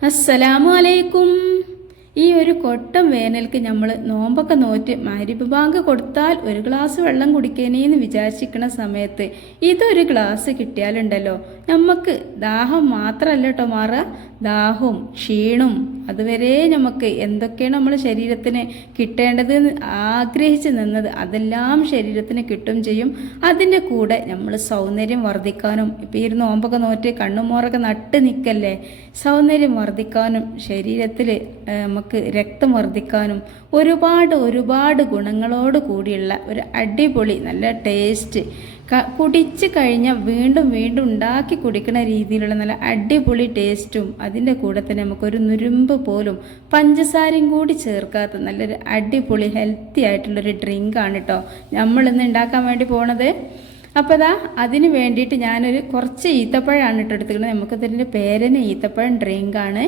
അസ്സലാമു അലൈക്കും ഈ ഒരു കൊട്ടം വേനൽക്ക് നമ്മൾ നോമ്പൊക്കെ നോറ്റ് മരിബ് ബാങ്ക് കൊടുത്താൽ ഒരു ഗ്ലാസ് വെള്ളം കുടിക്കേനേന്ന് വിചാരിച്ചിരിക്കുന്ന സമയത്ത് ഇതൊരു ഗ്ലാസ് കിട്ടിയാലുണ്ടല്ലോ. നമുക്ക് ദാഹം മാത്രമല്ല കേട്ടോ മാറ. ദാഹവും ക്ഷീണും അതുവരെ നമുക്ക് എന്തൊക്കെയാണ് നമ്മുടെ ശരീരത്തിന് കിട്ടേണ്ടത് എന്ന് ആഗ്രഹിച്ച് നിന്നത് അതെല്ലാം ശരീരത്തിന് കിട്ടും ചെയ്യും. അതിന്റെ കൂടെ നമ്മൾ സൗന്ദര്യം വർദ്ധിക്കാനും ഇപ്പം ഈ ഓമ്പൊക്കെ നോറ്റ് കണ്ണുമോറൊക്കെ നട്ട് നിൽക്കല്ലേ സൗന്ദര്യം വർദ്ധിക്കാനും ശരീരത്തിൽ നമുക്ക് രക്തം വർദ്ധിക്കാനും ഒരുപാട് ഒരുപാട് ഗുണങ്ങളോട് കൂടിയുള്ള ഒരു അടിപൊളി നല്ല ടേസ്റ്റ്. കുടിച്ച് കഴിഞ്ഞാൽ വീണ്ടും വീണ്ടും ഉണ്ടാക്കി കുടിക്കുന്ന രീതിയിലുള്ള നല്ല അടിപൊളി ടേസ്റ്റും അതിന്റെ കൂടെ തന്നെ നമുക്കൊരു നുരുമ്പ് പോലും പഞ്ചസാരയും കൂടി ചേർക്കാത്ത നല്ലൊരു അടിപൊളി ഹെൽത്തി ആയിട്ടുള്ളൊരു ഡ്രിങ്കാണ് കേട്ടോ നമ്മളിന്ന് ഉണ്ടാക്കാൻ വേണ്ടി പോണത്. അപ്പോൾ അതാ അതിന് വേണ്ടിയിട്ട് ഞാനൊരു കുറച്ച് ഈത്തപ്പഴമാണ് ഇട്ട് എടുത്തിരിക്കുന്നത്. നമുക്കതിന്റെ പേരന് ഈത്തപ്പഴം ഡ്രിങ്കാണ്.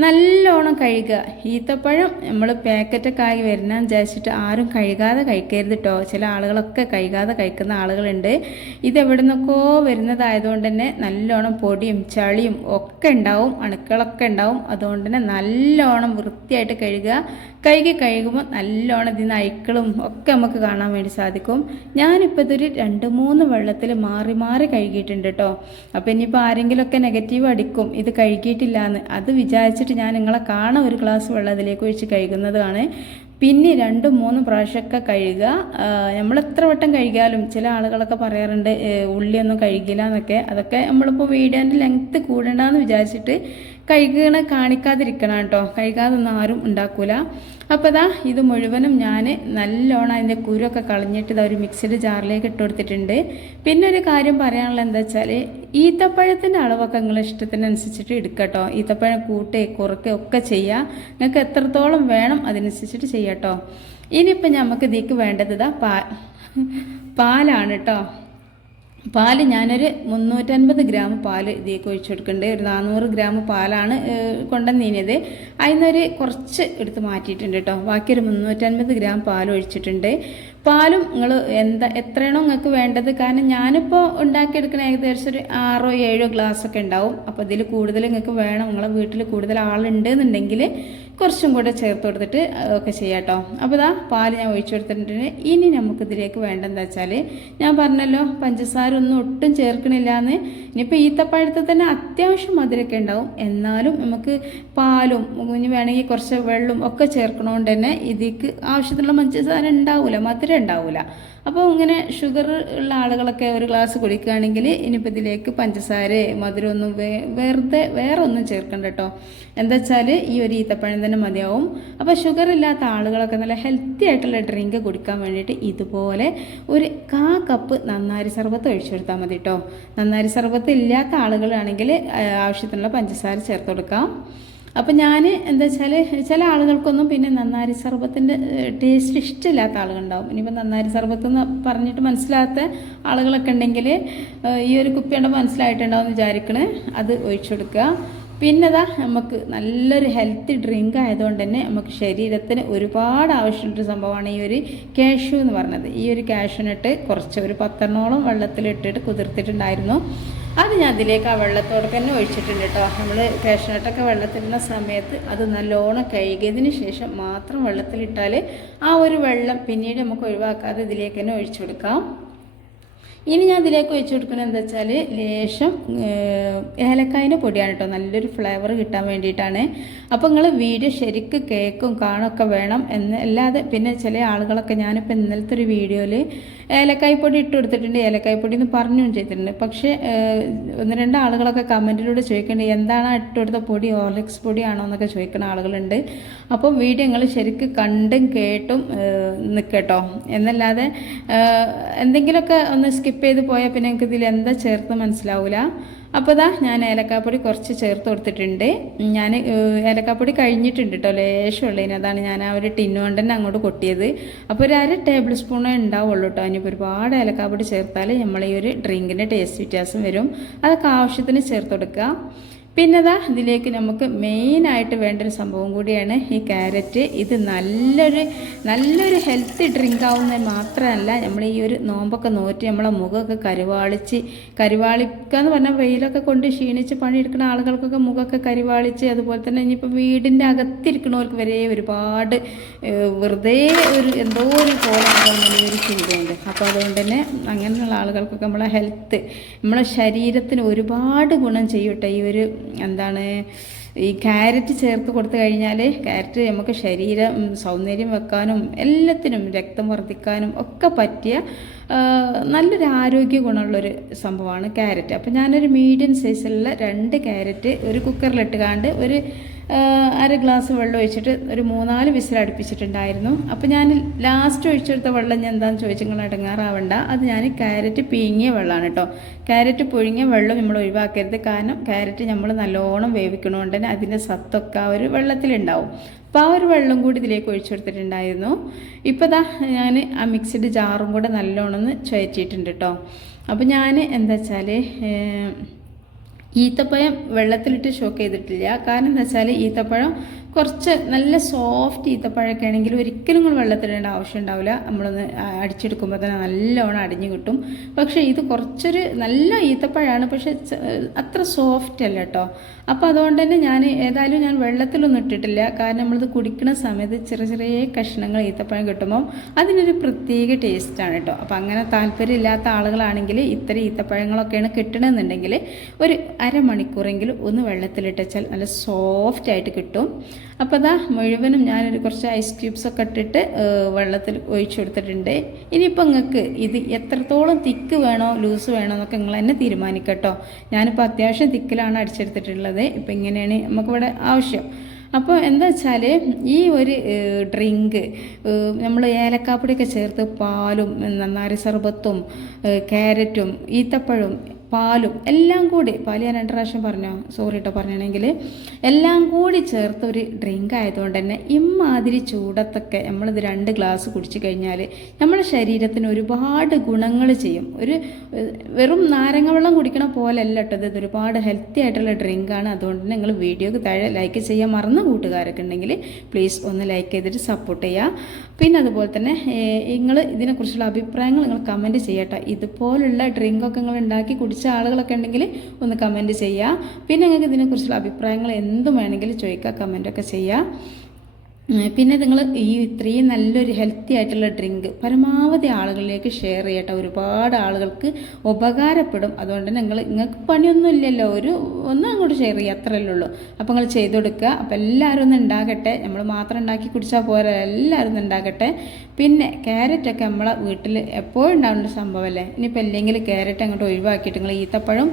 നല്ലോണം കഴുകുക. ഈത്തപ്പഴം നമ്മൾ പാക്കറ്റൊക്കെ ആയി വരുന്ന വിചാരിച്ചിട്ട് ആരും കഴുകാതെ കഴിക്കരുത് കേട്ടോ ചില ആളുകളൊക്കെ കഴുകാതെ കഴിക്കുന്ന ആളുകളുണ്ട്. ഇത് എവിടെ നിന്നൊക്കെയോ വരുന്നതായതുകൊണ്ട് തന്നെ നല്ലോണം പൊടിയും ചളിയും ഒക്കെ ഉണ്ടാവും. അണുക്കളൊക്കെ ഉണ്ടാവും. അതുകൊണ്ട് തന്നെ നല്ലോണം വൃത്തിയായിട്ട് കഴുകുക. കഴുകി കഴുകുമ്പോൾ നല്ലോണം ഇതിന് അഴുക്കളും ഒക്കെ നമുക്ക് കാണാൻ വേണ്ടി സാധിക്കും. ഞാനിപ്പോൾ ഇതൊരു രണ്ട് മൂന്ന് വെള്ളത്തിൽ മാറി മാറി കഴുകിയിട്ടുണ്ട് കേട്ടോ അപ്പോൾ ഇനിയിപ്പോൾ ആരെങ്കിലുമൊക്കെ നെഗറ്റീവ് അടിക്കും. ഇത് കഴുകിയിട്ടില്ല എന്ന് അത് വിചാരിച്ചിട്ട് ഞാൻ നിങ്ങളെ കാണാൻ ഒരു ഗ്ലാസ് വെള്ളം അതിലേക്ക് ഒഴിച്ച് കഴുകുന്നതാണ്. പിന്നെ രണ്ടും മൂന്നും പ്രാവശ്യമൊക്കെ കഴുകുക. നമ്മൾ എത്ര വട്ടം കഴുകിയാലും ചില ആളുകളൊക്കെ പറയാറുണ്ട് ഉള്ളിയൊന്നും കഴുകില്ല എന്നൊക്കെ. അതൊക്കെ നമ്മളിപ്പോൾ വീഡിയോന്റെ ലെങ്ത്ത് കൂടണ്ടെന്ന് വിചാരിച്ചിട്ട് കഴുകണ കാണിക്കാതിരിക്കണം കേട്ടോ കഴുകാതൊന്നും ആരും ഉണ്ടാക്കൂല. അപ്പോൾ ഇതാ ഇത് മുഴുവനും ഞാൻ നല്ലോണം അതിന്റെ കുരുവൊക്കെ കളഞ്ഞിട്ട് ഇതാ ഒരു ജാറിലേക്ക് ഇട്ട് കൊടുത്തിട്ടുണ്ട്. പിന്നെ ഒരു കാര്യം പറയാനുള്ളത് എന്താ വെച്ചാൽ ഈത്തപ്പഴത്തിന്റെ അളവൊക്കെ നിങ്ങൾ ഇഷ്ടത്തിനനുസരിച്ചിട്ട് എടുക്കട്ടോ. ഈത്തപ്പഴം കൂട്ടേ കുറയ്ക്കുക ഒക്കെ ചെയ്യുക നിങ്ങൾക്ക് എത്രത്തോളം വേണം അതിനനുസരിച്ചിട്ട് ചെയ്യാം കേട്ടോ ഇനിയിപ്പോൾ നമുക്ക് ഇതിലേക്ക് വേണ്ടത് ഇതാ പാ പാലാണ് കേട്ടോ പാൽ ഞാനൊരു മുന്നൂറ്റൻപത് ഗ്രാം പാൽ ഇതിലേക്ക് ഒഴിച്ചു ഒരു നാനൂറ് ഗ്രാം പാലാണ് കൊണ്ടുവന്നീനത്. അതിനൊരു കുറച്ച് എടുത്ത് മാറ്റിയിട്ടുണ്ട് കേട്ടോ ബാക്കി ഒരു മുന്നൂറ്റൻപത് ഗ്രാം പാൽ ഒഴിച്ചിട്ടുണ്ട്. പാലും നിങ്ങൾ എന്താ എത്രയാണോ നിങ്ങൾക്ക് വേണ്ടത്? കാരണം ഞാനിപ്പോൾ ഉണ്ടാക്കിയെടുക്കണ ഏകദേശം ഒരു ആറോ ഏഴോ ഗ്ലാസ് ഒക്കെ ഉണ്ടാവും. അപ്പോൾ ഇതിൽ കൂടുതൽ നിങ്ങൾക്ക് വേണം. നിങ്ങളെ വീട്ടിൽ കൂടുതൽ ആളുണ്ട് എന്നുണ്ടെങ്കിൽ കുറച്ചും കൂടെ ചേർത്ത് കൊടുത്തിട്ട് ഒക്കെ ചെയ്യാം കേട്ടോ അപ്പോൾ ഇതാ പാൽ ഞാൻ ഒഴിച്ചു കൊടുത്തിട്ടുണ്ട്. ഇനി നമുക്ക് ഇതിലേക്ക് വേണ്ടതെന്താ വെച്ചാൽ ഞാൻ പറഞ്ഞല്ലോ പഞ്ചസാര ഒന്നും ഒട്ടും ചേർക്കണില്ല എന്ന് ഇനിയിപ്പോൾ ഈത്തപ്പഴത്തിൽ തന്നെ അത്യാവശ്യം മധുരമൊക്കെ ഉണ്ടാവും. എന്നാലും നമുക്ക് പാലും ഇനി വേണമെങ്കിൽ കുറച്ച് വെള്ളം ഒക്കെ ചേർക്കണോണ്ട് തന്നെ ഇതിക്ക് ആവശ്യത്തിനുള്ള പഞ്ചസാര ഉണ്ടാവില്ല മധുരം ഉണ്ടാവില്ല അപ്പോൾ ഇങ്ങനെ ഷുഗർ ഉള്ള ആളുകളൊക്കെ ഒരു ഗ്ലാസ് കുടിക്കുകയാണെങ്കിൽ ഇനിയിപ്പോൾ ഇതിലേക്ക് പഞ്ചസാര മധുരമൊന്നും വെറുതെ വേറെ ഒന്നും ചേർക്കണ്ട കേട്ടോ എന്താ വെച്ചാൽ ഈ ഒരു ഈത്തപ്പഴം തന്നെ മതിയാവും. അപ്പോൾ ഷുഗർ ഇല്ലാത്ത ആളുകളൊക്കെ നല്ല ഹെൽത്തി ആയിട്ടുള്ള ഡ്രിങ്ക് കുടിക്കാൻ വേണ്ടിയിട്ട് ഇതുപോലെ ഒരു കാ കപ്പ് നന്നാരി സർബത്ത് ഒഴിച്ചു കൊടുത്താൽ മതി കേട്ടോ നന്നാരി സർബത്ത് ഇല്ലാത്ത ആളുകളാണെങ്കിൽ ആവശ്യത്തിനുള്ള പഞ്ചസാര ചേർത്ത് കൊടുക്കാം. അപ്പം ഞാൻ എന്താ വെച്ചാൽ ചില ആളുകൾക്കൊന്നും പിന്നെ നന്നാരി സർബത്തിന്റെ ടേസ്റ്റ് ഇഷ്ടമില്ലാത്ത ആളുകളുണ്ടാവും. ഇനിയിപ്പോൾ നന്നാരി സർബത്ത് എന്ന് പറഞ്ഞിട്ട് മനസ്സിലാത്ത ആളുകളൊക്കെ ഉണ്ടെങ്കിൽ ഈ ഒരു കുപ്പി കുപ്പിയുടെ മനസ്സിലായിട്ടുണ്ടാവും എന്ന് വിചാരിക്കണേ. അത് ഒഴിച്ചു കൊടുക്കുക. പിന്നെ അതാ നമുക്ക് നല്ലൊരു ഹെൽത്തി ഡ്രിങ്ക് ആയതുകൊണ്ട് തന്നെ നമുക്ക് ശരീരത്തിന് ഒരുപാട് ആവശ്യമുള്ളൊരു സംഭവമാണ് ഈ ഒരു കാഷ്യൂ എന്ന് പറഞ്ഞത്. ഈ ഒരു കാഷ്യൂനിട്ട് കുറച്ച് ഒരു പത്തെണ്ണോളം വെള്ളത്തിലിട്ടിട്ട് കുതിർത്തിട്ടുണ്ടായിരുന്നു. അത് ഞാൻ അതിലേക്ക് ആ വെള്ളത്തോടെ തന്നെ ഒഴിച്ചിട്ടുണ്ട് കേട്ടോ നമ്മൾ കാഷ്നട്ടൊക്കെ വെള്ളത്തിലിടുന്ന സമയത്ത് അത് നല്ലോണം കഴുകിയതിന് ശേഷം മാത്രം വെള്ളത്തിലിട്ടാൽ ആ ഒരു വെള്ളം പിന്നീട് നമുക്ക് ഒഴിവാക്കാതെ ഇതിലേക്ക് തന്നെ ഒഴിച്ചു കൊടുക്കാം. ഇനി ഞാൻ ഇതിലേക്ക് ഒഴിച്ചു കൊടുക്കുന്നത് എന്താ വെച്ചാൽ ലേശം ഏലക്കായന്റെ പൊടിയാണ് കേട്ടോ. നല്ലൊരു ഫ്ലേവർ കിട്ടാൻ വേണ്ടിയിട്ടാണ്. അപ്പോൾ നിങ്ങൾ വീഡിയോ ശരിക്ക് കേക്കും കാണൊക്കെ വേണം എന്ന്. അല്ലാതെ പിന്നെ ചില ആളുകളൊക്കെ ഞാനിപ്പോൾ ഇന്നലത്തെ ഒരു വീഡിയോയിൽ ഏലക്കായ് പൊടി ഇട്ട് കൊടുത്തിട്ടുണ്ട്. ഏലക്കായ് പൊടി എന്ന് പറഞ്ഞും ചെയ്തിട്ടുണ്ട്. പക്ഷേ ഒന്ന് രണ്ട് ആളുകളൊക്കെ കമന്റിലൂടെ ചോദിക്കേണ്ടത് എന്താണ് ഇട്ട് കൊടുത്ത പൊടി? ഓർലിക്സ് പൊടിയാണോ? എന്നൊക്കെ ചോദിക്കുന്ന ആളുകളുണ്ട്. അപ്പോൾ വീഡിയോ നിങ്ങൾ ശരിക്ക് കണ്ടും കേട്ടും നിൽക്കട്ടോ എന്നല്ലാതെ എന്തെങ്കിലുമൊക്കെ ഒന്ന് സ്കിപ്പ് ചെയ്ത് പോയാൽ പിന്നെ നിങ്ങൾക്ക് ഇതിൽ എന്താ ചേർത്ത് മനസ്സിലാവില്ല അപ്പോൾ ഇതാ ഞാൻ ഏലക്കാപ്പൊടി കുറച്ച് ചേർത്ത് കൊടുത്തിട്ടുണ്ട്. ഞാൻ ഏലക്കാപ്പൊടി കഴിഞ്ഞിട്ടുണ്ട് കേട്ടോ ലേശമുള്ളതിന് അതാണ് ഞാൻ ആ ഒരു ടിന്നു കൊണ്ട് തന്നെ അങ്ങോട്ട് കൊട്ടിയത്. അപ്പോൾ ഒരു അര ടേബിൾ സ്പൂണേ ഉണ്ടാവുള്ളൂ കേട്ടോ ഇനിയിപ്പോൾ ഒരുപാട് ഏലക്കാപ്പൊടി ചേർത്താൽ നമ്മൾ ഈ ഒരു ഡ്രിങ്കിന്റെ ടേസ്റ്റ് വ്യത്യാസം വരും. അതൊക്കെ ആവശ്യത്തിന് ചേർത്ത് കൊടുക്കുക പിന്നെ ദാ ഇതിലേക്ക് നമുക്ക് മെയിനായിട്ട് വേണ്ട ഒരു സംഭവം കൂടിയാണ് ഈ ക്യാരറ്റ്. ഇത് നല്ലൊരു നല്ലൊരു ഹെൽത്തി ഡ്രിങ്ക് ആവുന്നത് മാത്രമല്ല നമ്മൾ ഈ ഒരു നോമ്പൊക്കെ നോറ്റി നമ്മളെ മുഖമൊക്കെ കരുവാളിച്ച് കരുവാളിക്കുക എന്ന് പറഞ്ഞാൽ വെയിലൊക്കെ കൊണ്ട് ക്ഷീണിച്ച് പണിയെടുക്കുന്ന ആളുകൾക്കൊക്കെ മുഖമൊക്കെ കരുവാളിച്ച് അതുപോലെ തന്നെ ഇനിയിപ്പോൾ വീടിന്റെ അകത്തിരിക്കണവർക്ക് വരെ ഒരുപാട് വെറുതെ ഒരു എന്തോ ഒരു പോലെ ഒരു ചിന്തയുണ്ട് അപ്പോൾ അതുകൊണ്ട് തന്നെ അങ്ങനെയുള്ള ആളുകൾക്കൊക്കെ നമ്മളെ ഹെൽത്ത് നമ്മളെ ശരീരത്തിന് ഒരുപാട് ഗുണം ചെയ്യട്ടെ ഈ ഒരു എന്താണ് ഈ ക്യാരറ്റ് ചേർത്ത് കൊടുത്തു കഴിഞ്ഞാൽ ക്യാരറ്റ് നമുക്ക് ശരീരം സൗന്ദര്യം വെക്കാനും എല്ലാത്തിനും രക്തം വർദ്ധിക്കാനും ഒക്കെ പറ്റിയ നല്ലൊരു ആരോഗ്യ ഗുണമുള്ളൊരു സംഭവമാണ് ക്യാരറ്റ് അപ്പോൾ ഞാനൊരു മീഡിയം സൈസിലുള്ള രണ്ട് ക്യാരറ്റ് ഒരു കുക്കറിലിട്ട് കാണ്ട് ഒരു അര ഗ്ലാസ് വെള്ളം ഒഴിച്ചിട്ട് ഒരു മൂന്നാൽ വിസിൽ അടുപ്പിച്ചിട്ടുണ്ടായിരുന്നു. അപ്പോൾ ഞാൻ ലാസ്റ്റ് ഒഴിച്ചെടുത്ത വെള്ളം ഞാൻ എന്താണെന്ന് ചോദിച്ചു അടങ്ങാറാവണ്ട. അത് ഞാൻ ക്യാരറ്റ് പിഴിങ്ങിയ വെള്ളമാണ് കേട്ടോ ക്യാരറ്റ് പുഴുങ്ങിയ വെള്ളം നമ്മൾ ഒഴിവാക്കരുത്. കാരണം ക്യാരറ്റ് നമ്മൾ നല്ലോണം വേവിക്കണോണ്ട് തന്നെ അതിന്റെ സത്തൊക്കെ ആ ഒരു വെള്ളത്തിലുണ്ടാവും. അപ്പോൾ ആ ഒരു വെള്ളം കൂടി ഇതിലേക്ക് ഒഴിച്ചെടുത്തിട്ടുണ്ടായിരുന്നു. ഇപ്പോൾ ദാ ഞാൻ ആ മിക്സിഡ് ജാറും കൂടെ നല്ലോണം ഒന്ന് ചുയറ്റിയിട്ടുണ്ട് കേട്ടോ അപ്പോൾ ഞാൻ എന്താ വെച്ചാൽ ഈത്തപ്പഴം വെള്ളത്തിലിട്ട് ഷോക്ക് ചെയ്തിട്ടില്ല. കാരണം എന്താ വെച്ചാൽ ഈത്തപ്പഴം കുറച്ച് നല്ല സോഫ്റ്റ് ഈത്തപ്പഴമൊക്കെ ആണെങ്കിൽ ഒരിക്കലും നിങ്ങൾ വെള്ളത്തിടേണ്ട ആവശ്യം ഉണ്ടാവില്ല. നമ്മളൊന്ന് അടിച്ചെടുക്കുമ്പോൾ തന്നെ നല്ലോണം അടിഞ്ഞു കിട്ടും. പക്ഷേ ഇത് കുറച്ചൊരു നല്ല ഈത്തപ്പഴമാണ് പക്ഷേ അത്ര സോഫ്റ്റ് അല്ല കേട്ടോ അപ്പോൾ അതുകൊണ്ട് തന്നെ ഞാൻ ഏതായാലും ഞാൻ വെള്ളത്തിലൊന്നും ഇട്ടിട്ടില്ല. കാരണം നമ്മളിത് കുടിക്കുന്ന സമയത്ത് ചെറിയ ചെറിയ കഷ്ണങ്ങൾ ഈത്തപ്പഴം കിട്ടുമ്പോൾ അതിനൊരു പ്രത്യേക ടേസ്റ്റാണ് കേട്ടോ അപ്പോൾ അങ്ങനെ താല്പര്യമില്ലാത്ത ആളുകളാണെങ്കിൽ ഇത്തരം ഈത്തപ്പഴങ്ങളൊക്കെയാണ് കിട്ടണമെന്നുണ്ടെങ്കിൽ ഒരു അരമണിക്കൂറെങ്കിലും ഒന്ന് വെള്ളത്തിലിട്ടച്ചാൽ നല്ല സോഫ്റ്റായിട്ട് കിട്ടും. അപ്പോൾ അതാ മുഴുവനും ഞാനൊരു കുറച്ച് ഐസ് ക്യൂബ്സ് ഒക്കെ ഇട്ടിട്ട് വെള്ളത്തിൽ ഒഴിച്ചു കൊടുത്തിട്ടുണ്ട്. ഇനിയിപ്പോൾ നിങ്ങൾക്ക് ഇത് എത്രത്തോളം തിക്ക് വേണോ ലൂസ് വേണോ എന്നൊക്കെ നിങ്ങൾ തന്നെ തീരുമാനിക്കട്ടോ ഞാനിപ്പോൾ അത്യാവശ്യം തിക്കിലാണ് അടിച്ചെടുത്തിട്ടുള്ളത്. ഇപ്പം ഇങ്ങനെയാണ് നമുക്കിവിടെ ആവശ്യം. അപ്പോൾ എന്താ വെച്ചാൽ ഈ ഒരു ഡ്രിങ്ക് നമ്മൾ ഏലക്കാപ്പൊടിയൊക്കെ ചേർത്ത് പാലും നന്നാരി സർബത്തും ക്യാരറ്റും ഈത്തപ്പഴവും പാലും എല്ലാം കൂടി പാൽ ഞാൻ രണ്ട് പ്രാവശ്യം പറഞ്ഞോ? സോറി കേട്ടോ പറഞ്ഞാണെങ്കിൽ എല്ലാം കൂടി ചേർത്ത് ഒരു ഡ്രിങ്ക് ആയതുകൊണ്ട് തന്നെ ഇമ്മാതിരി ചൂടത്തൊക്കെ നമ്മളിത് രണ്ട് ഗ്ലാസ് കുടിച്ചു കഴിഞ്ഞാൽ നമ്മുടെ ശരീരത്തിന് ഒരുപാട് ഗുണങ്ങൾ ചെയ്യും. ഒരു വെറും നാരങ്ങ വെള്ളം കുടിക്കണ പോലെയല്ല കേട്ടോ ഇത്. ഒരുപാട് ഹെൽത്തി ആയിട്ടുള്ള ഡ്രിങ്കാണ് അതുകൊണ്ട് തന്നെ നിങ്ങൾ വീഡിയോക്ക് താഴെ ലൈക്ക് ചെയ്യാൻ മറന്ന കൂട്ടുകാരൊക്കെ ഉണ്ടെങ്കിൽ പ്ലീസ് ഒന്ന് ലൈക്ക് ചെയ്തിട്ട് സപ്പോർട്ട് ചെയ്യുക പിന്നെ അതുപോലെ തന്നെ നിങ്ങൾ ഇതിനെക്കുറിച്ചുള്ള അഭിപ്രായങ്ങൾ നിങ്ങൾ കമന്റ് ചെയ്യട്ടോ. ഇതുപോലുള്ള ഡ്രിങ്കൊക്കെ നിങ്ങൾ ഉണ്ടാക്കി കുടിച്ച ആളുകളൊക്കെ ഉണ്ടെങ്കിൽ ഒന്ന് കമന്റ് ചെയ്യുക. പിന്നെ നിങ്ങൾക്ക് ഇതിനെക്കുറിച്ചുള്ള അഭിപ്രായങ്ങൾ എന്തും വേണമെങ്കിലും ചോദിക്കുക കമന്റൊക്കെ ചെയ്യുക. പിന്നെ നിങ്ങൾ ഈ ഇത്രയും നല്ലൊരു ഹെൽത്തി ആയിട്ടുള്ള ഡ്രിങ്ക് പരമാവധി ആളുകളിലേക്ക് ഷെയർ ചെയ്യട്ടെ. ഒരുപാട് ആളുകൾക്ക് ഉപകാരപ്പെടും. അതുകൊണ്ട് നിങ്ങൾ നിങ്ങൾക്ക് പണിയൊന്നും ഇല്ലല്ലോ. ഒരു ഒന്നും അങ്ങോട്ട് ഷെയർ ചെയ്യുക അത്രയല്ലേ ഉള്ളൂ. അപ്പോൾ നിങ്ങൾ ചെയ്തു കൊടുക്കുക. അപ്പോൾ എല്ലാവരും ഒന്ന് ഉണ്ടാകട്ടെ നമ്മൾ മാത്രം ഉണ്ടാക്കി കുടിച്ചാൽ പോരാ. എല്ലാവരും ഒന്ന് ഉണ്ടാകട്ടെ പിന്നെ ക്യാരറ്റൊക്കെ നമ്മളെ വീട്ടിൽ എപ്പോഴും ഉണ്ടാവുന്ന ഒരു സംഭവമല്ലേ ഇനിയിപ്പോൾ അല്ലെങ്കിൽ ക്യാരറ്റ് അങ്ങോട്ട് ഒഴിവാക്കിയിട്ട് നിങ്ങൾ ഈത്തപ്പഴം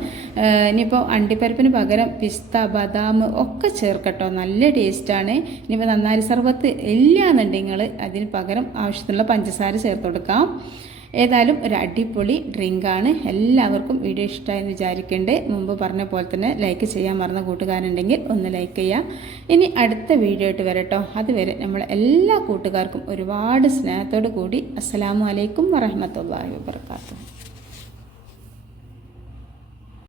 ഇനിയിപ്പോൾ അണ്ടിപ്പരിപ്പിന് പകരം പിസ്ത ബദാം ഒക്കെ ചേർക്കട്ടോ. നല്ല ടേസ്റ്റാണ് ഇനിയിപ്പോൾ നന്നാരി സർബത്ത് ഇല്ല എന്നുണ്ടെങ്കിൽ അതിന് പകരം ആവശ്യത്തിനുള്ള പഞ്ചസാര ചേർത്ത് കൊടുക്കാം. ഏതായാലും ഒരു അടിപൊളി ഡ്രിങ്കാണ് എല്ലാവർക്കും വീഡിയോ ഇഷ്ടമായെന്ന് വിചാരിക്കേണ്ടേ. മുമ്പ് പറഞ്ഞ പോലെ തന്നെ ലൈക്ക് ചെയ്യാൻ മറന്ന കൂട്ടുകാരുണ്ടെങ്കിൽ ഒന്ന് ലൈക്ക് ചെയ്യാം. ഇനി അടുത്ത വീഡിയോ ആയിട്ട് വരട്ടോ. അതുവരെ നമ്മൾ എല്ലാ കൂട്ടുകാർക്കും ഒരുപാട് സ്നേഹത്തോടു കൂടി അസ്സലാമു അലൈക്കും വറഹമത്തല്ലാഹി വാബർക്കാത്തു